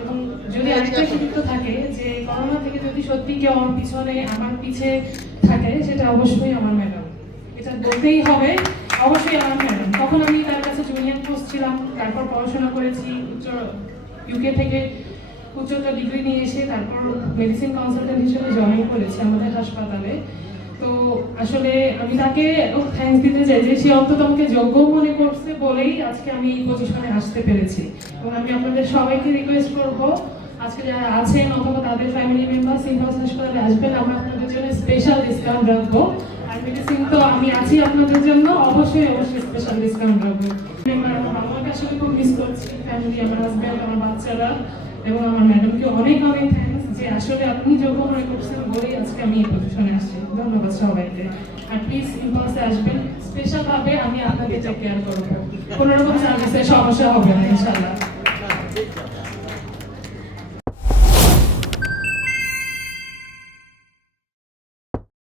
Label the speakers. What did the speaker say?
Speaker 1: এবং যদি আরেকটা কৃতিত্ব থাকে যে করোনা থেকে যদি সত্যি কেউ আমার পিছনে আমার পিছে থাকে সেটা অবশ্যই আমার ম্যাডাম এটা বলতেই হবে অবশ্যই আমার ম্যাডাম তখন আমি তার জুনিয়র পোস্ট ছিলাম, তারপর পড়াশোনা করেছি উচ্চ ইউকে থেকে উচ্চতর ডিগ্রি নিয়ে এসে তারপর মেডিসিন কনসালটেন্ট হিসেবে জয়েন করেছি আমাদের হাসপাতালে। তো আসলে আমি তাকে থ্যাঙ্কস দিতে চাই যে সে অন্তত আমাকে যোগ্য মনে করছে বলেই আজকে আমি এই পজিশনে আসতে পেরেছি। এবং আমি আপনাদের সবাইকে রিকোয়েস্ট করব, আজকে যারা আছেন অথবা তাদের ফ্যামিলি মেম্বার সিনহাস হাসপাতালে আসবেন, আমরা আপনাদের জন্য স্পেশাল ডিসকাউন্ট রাখব। আর মেডিসিন তো আমি আছি আপনাদের জন্য, অবশ্যই অবশ্যই স্পেশাল ডিসকাউন্ট রাখব মেম্বার আমার বাবাকে আসলে খুব ফ্যামিলি আমার হাজব্যান্ড আমার বাচ্চারা এবং আমার ম্যাডামকে অনেক অনেক থ্যাংকস যে আসলে আপনি যোগ্য মনে করছেন বলেই আজকে আমি এই পজিশনে আসছি। ধন্যবাদ সবাইকে। আর প্লিজ ইম্পাসে আসবেন। স্পেশাল ভাবে আমি আপনাকে চেক কেয়ার করব। কোনো রকম সার্ভিসের সমস্যা হবে না, ইনশাআল্লাহ।